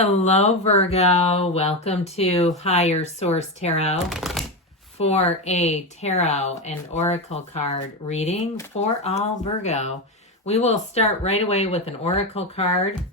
Hello, Virgo. Welcome to Higher Source Tarot for a tarot and oracle card reading for all Virgo. We will start right away with an oracle card.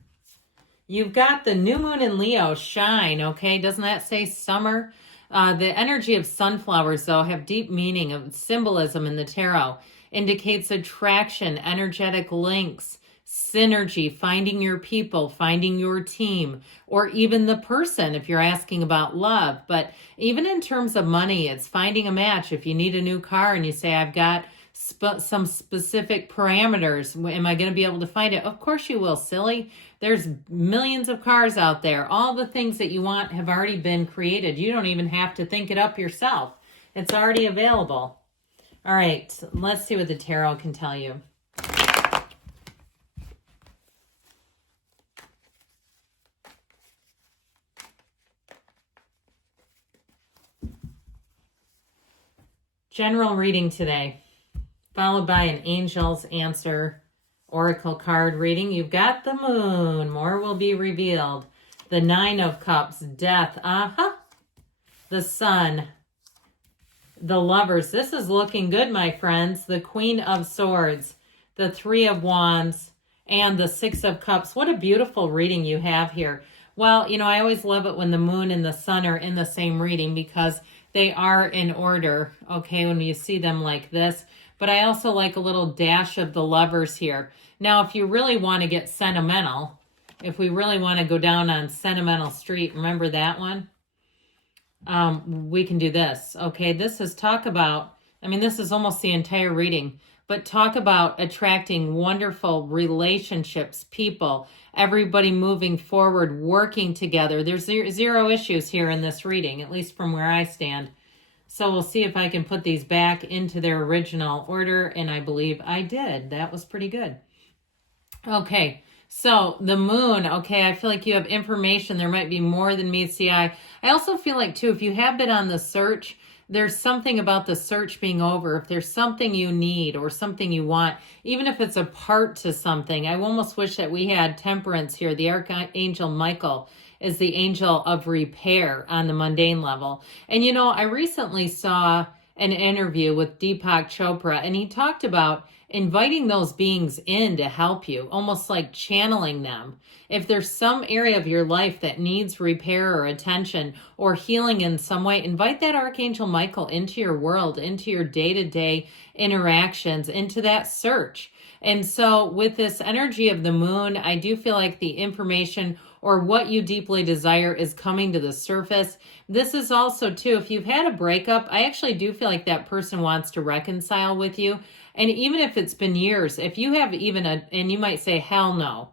You've got the new moon in Leo, shine, okay? Doesn't that say summer? The energy of sunflowers, though, have deep meaning of symbolism in the tarot. Indicates attraction, energetic links, synergy, finding your people, finding your team, or even the person if you're asking about love. But even in terms of money, it's finding a match. If you need a new car and you say, I've got some specific parameters, am I going to be able to find it? Of course you will, silly. There's millions of cars out there. All the things that you want have already been created. You don't even have to think it up yourself. It's already available. All right, let's see what the tarot can tell you. General reading today, followed by an angel's answer oracle card reading. You've got the moon. More will be revealed. The 9 of cups, death. The sun. The lovers. This is looking good, my friends. The Queen of Swords. The 3 of Wands. And the 6 of Cups. What a beautiful reading you have here. Well, you know, I always love it when the moon and the sun are in the same reading because they are in order, okay, when you see them like this. But I also like a little dash of the lovers here. Now, if you really want to get sentimental, if we really want to go down on Sentimental Street, remember that one? We can do this, okay? This is talk about, I mean, this is almost the entire reading, but talk about attracting wonderful relationships, people, everybody moving forward, working together. There's zero issues here in this reading, at least from where I stand. So we'll see if I can put these back into their original order, and I believe I did. That was pretty good. Okay, so the moon, okay, I feel like you have information. There might be more than meets the eye. I also feel like, too, if you have been on the search, there's something about the search being over. If there's something you need or something you want, even if it's a part to something, I almost wish that we had Temperance here. The Archangel Michael is the angel of repair on the mundane level. And, you know, I recently saw an interview with Deepak Chopra, and he talked about inviting those beings in to help you, almost like channeling them. If there's some area of your life that needs repair or attention or healing in some way, invite that Archangel Michael into your world, into your day-to-day interactions, into that search. And so with this energy of the moon, I do feel like the information or what you deeply desire is coming to the surface. This is also, too, if you've had a breakup, I actually do feel like that person wants to reconcile with you. And even if it's been years, if you have even and you might say, hell no,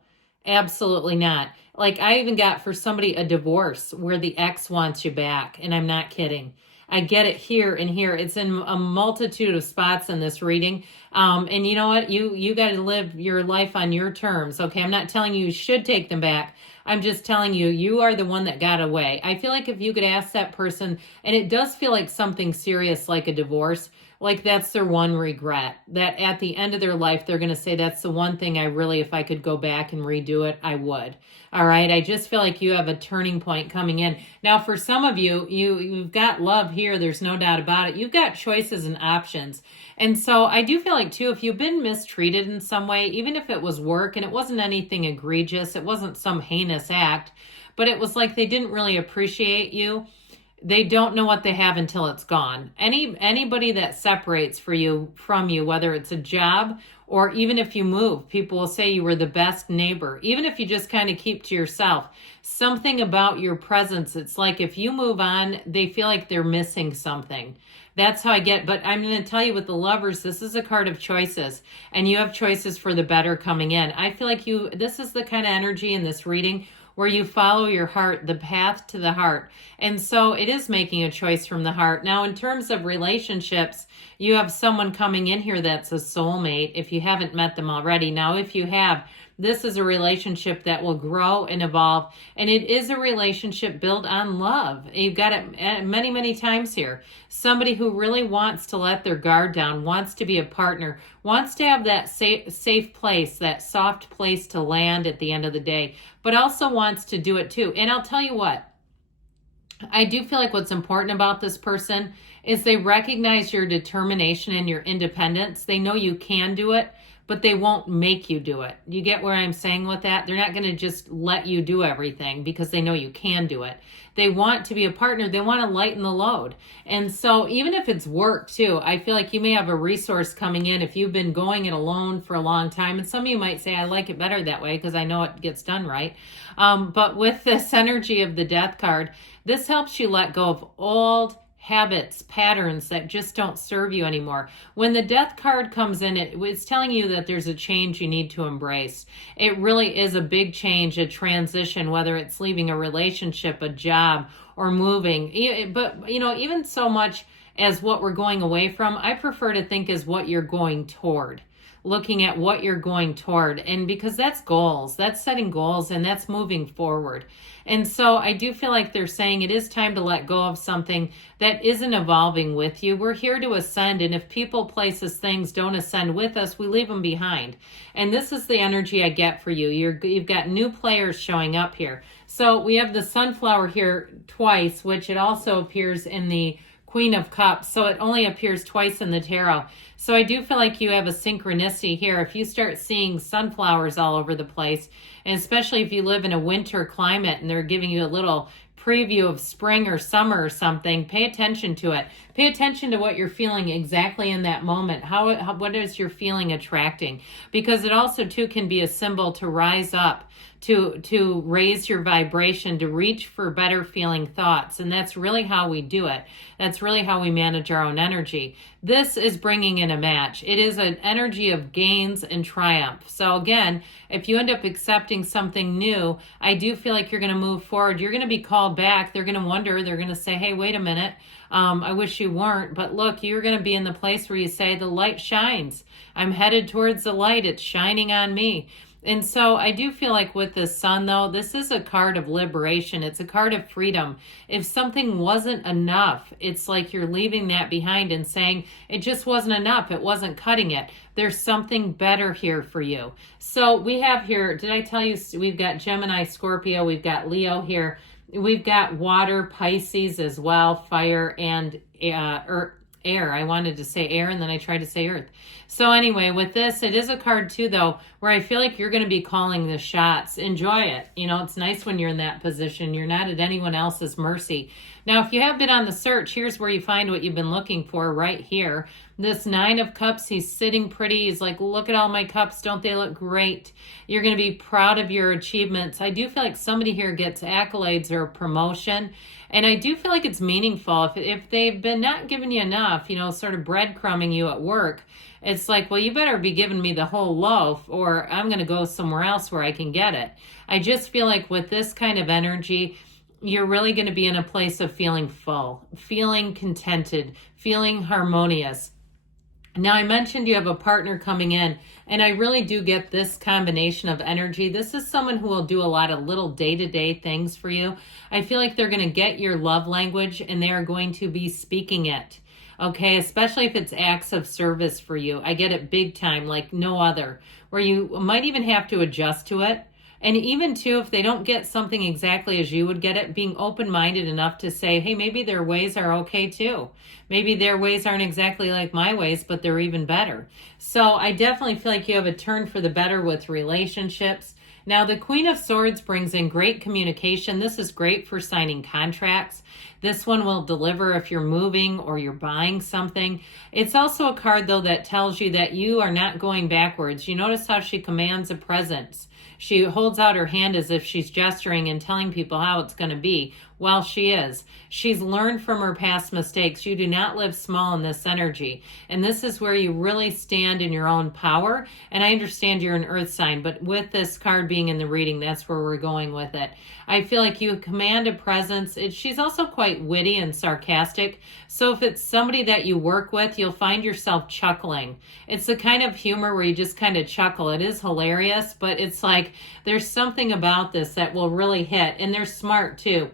absolutely not. Like I even got for somebody a divorce where the ex wants you back. And I'm not kidding. I get it here and here. It's in a multitude of spots in this reading. And you know what? You got to live your life on your terms. Okay. I'm not telling you should take them back. I'm just telling you, you are the one that got away. I feel like if you could ask that person, and it does feel like something serious like a divorce, like that's their one regret, that at the end of their life, they're going to say, that's the one thing I really, if I could go back and redo it, I would. All right. I just feel like you have a turning point coming in. Now, for some of you, you've got love here. There's no doubt about it. You've got choices and options. And so I do feel like, too, if you've been mistreated in some way, even if it was work and it wasn't anything egregious, it wasn't some heinous act, but it was like they didn't really appreciate you. They don't know what they have until it's gone. Anybody that separates from you, whether it's a job or even if you move, people will say you were the best neighbor. Even if you just kind of keep to yourself, something about your presence, it's like if you move on, they feel like they're missing something. That's how I get. But I'm going to tell you with the lovers, this is a card of choices, and you have choices for the better coming in. I feel like this is the kind of energy in this reading where you follow your heart, the path to the heart. And so it is making a choice from the heart. Now, in terms of relationships, you have someone coming in here that's a soulmate if you haven't met them already. Now, if you have, This is a relationship that will grow and evolve, and it is a relationship built on love. You've got it many, many times here. Somebody who really wants to let their guard down, wants to be a partner, wants to have that safe place, that soft place to land at the end of the day, but also wants to do it too. And I'll tell you what, I do feel like what's important about this person is they recognize your determination and your independence. They know you can do it, but they won't make you do it. You get where I'm saying with that? They're not going to just let you do everything because they know you can do it. They want to be a partner. They want to lighten the load. And so even if it's work too, I feel like you may have a resource coming in if you've been going it alone for a long time. And some of you might say, I like it better that way because I know it gets done right. But with this energy of the Death card, this helps you let go of old habits, patterns that just don't serve you anymore. When the Death card comes in, it's telling you that there's a change you need to embrace. It really is a big change, a transition, whether it's leaving a relationship, a job, or moving. But, even so much as what we're going away from, I prefer to think is what you're going toward. Looking at what you're going toward. And because that's goals, that's setting goals, and that's moving forward. And so I do feel like they're saying it is time to let go of something that isn't evolving with you. We're here to ascend. And if people, places, things don't ascend with us, we leave them behind. And this is the energy I get for you. You've got new players showing up here. So we have the Sunflower here twice, which it also appears in the Queen of Cups. So it only appears twice in the tarot. So I do feel like you have a synchronicity here. If you start seeing sunflowers all over the place, and especially if you live in a winter climate and they're giving you a little preview of spring or summer or something, pay attention to it. Pay attention to what you're feeling exactly in that moment. What is your feeling attracting? Because it also too can be a symbol to rise up, to raise your vibration, to reach for better feeling thoughts. And that's really how we do it. That's really how we manage our own energy. This is bringing in a match. It is an energy of gains and triumph. So again, if you end up accepting something new, I do feel like you're going to move forward. You're going to be called back. They're going to wonder. They're going to say, hey, wait a minute. I wish you weren't. But look, you're going to be in the place where you say, the light shines. I'm headed towards the light. It's shining on me. And so I do feel like with the Sun, though, this is a card of liberation. It's a card of freedom. If something wasn't enough, it's like you're leaving that behind and saying, it just wasn't enough. It wasn't cutting it. There's something better here for you. So we have here, did I tell you, we've got Gemini, Scorpio, we've got Leo here. We've got water, Pisces as well, fire, and air. I wanted to say air and then I tried to say earth. So anyway, with this, it is a card too, though, where I feel like you're going to be calling the shots. Enjoy it. It's nice when you're in that position. You're not at anyone else's mercy. Now, if you have been on the search, here's where you find what you've been looking for right here. This Nine of Cups, he's sitting pretty. He's like, look at all my cups. Don't they look great? You're going to be proud of your achievements. I do feel like somebody here gets accolades or a promotion. And I do feel like it's meaningful. If they've been not giving you enough, sort of breadcrumbing you at work, it's like, well, you better be giving me the whole loaf or I'm going to go somewhere else where I can get it. I just feel like with this kind of energy, you're really going to be in a place of feeling full, feeling contented, feeling harmonious. Now, I mentioned you have a partner coming in, and I really do get this combination of energy. This is someone who will do a lot of little day-to-day things for you. I feel like they're going to get your love language, and they are going to be speaking it. Okay, especially if it's acts of service for you. I get it big time, like no other, where you might even have to adjust to it. And even too, if they don't get something exactly as you would get it, being open-minded enough to say, hey, maybe their ways are okay too. Maybe their ways aren't exactly like my ways, but they're even better. So I definitely feel like you have a turn for the better with relationships. Now, the Queen of Swords brings in great communication. This is great for signing contracts. This one will deliver if you're moving or you're buying something. It's also a card, though, that tells you that you are not going backwards. You notice how she commands a presence. She holds out her hand as if she's gesturing and telling people how it's going to be. Well, she is. She's learned from her past mistakes. You do not live small in this energy. And this is where you really stand in your own power. And I understand you're an earth sign, but with this card being in the reading, that's where we're going with it. I feel like you command a presence. She's also quite quite witty and sarcastic. So if it's somebody that you work with, you'll find yourself chuckling. It's the kind of humor where you just kind of chuckle. It is hilarious, but it's like there's something about this that will really hit. And they're smart too.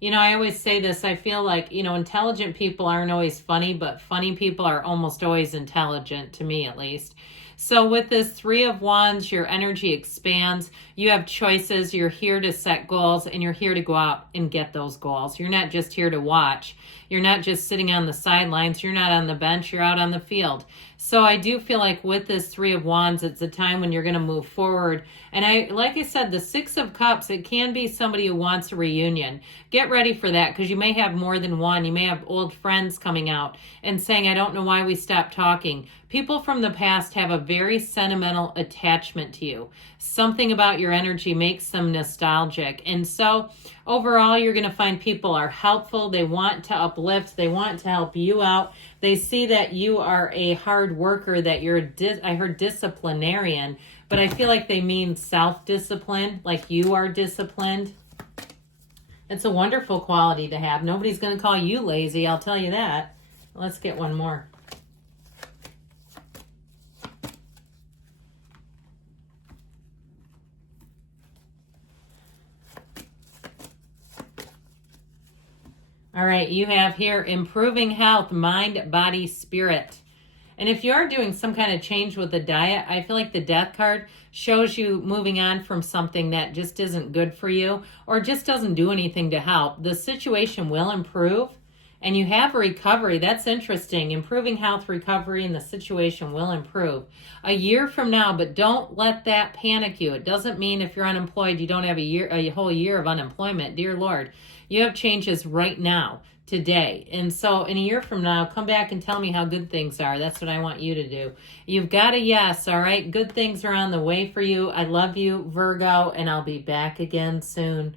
You know, I always say this, I feel like, you know, intelligent people aren't always funny, but funny people are almost always intelligent, to me at least. So with this Three of Wands, your energy expands. You have choices. You're here to set goals, and you're here to go out and get those goals. You're not just here to watch. You're not just sitting on the sidelines. You're not on the bench. You're out on the field. So I do feel like with this Three of Wands, it's a time when you're going to move forward. And like I said, the Six of Cups, it can be somebody who wants a reunion. Get ready for that, because you may have more than one. You may have old friends coming out and saying, I don't know why we stopped talking. People from the past have a very sentimental attachment to you. Something about your energy makes them nostalgic. And so overall, you're going to find people are helpful. They want to uplift. They want to help you out. They see that you are a hard worker, that you're, I heard disciplinarian, but I feel like they mean self-discipline, like you are disciplined. It's a wonderful quality to have. Nobody's going to call you lazy, I'll tell you that. Let's get one more. All right, you have here improving health, mind, body, spirit. And if you are doing some kind of change with the diet, I feel like the Death card shows you moving on from something that just isn't good for you or just doesn't do anything to help. The situation will improve, and you have recovery. That's interesting. Improving health, recovery, and the situation will improve a year from now, but don't let that panic you. It doesn't mean if you're unemployed, you don't have a whole year of unemployment. Dear Lord, you have changes right now, today. And so in a year from now, come back and tell me how good things are. That's what I want you to do. You've got a yes, all right? Good things are on the way for you. I love you, Virgo, and I'll be back again soon.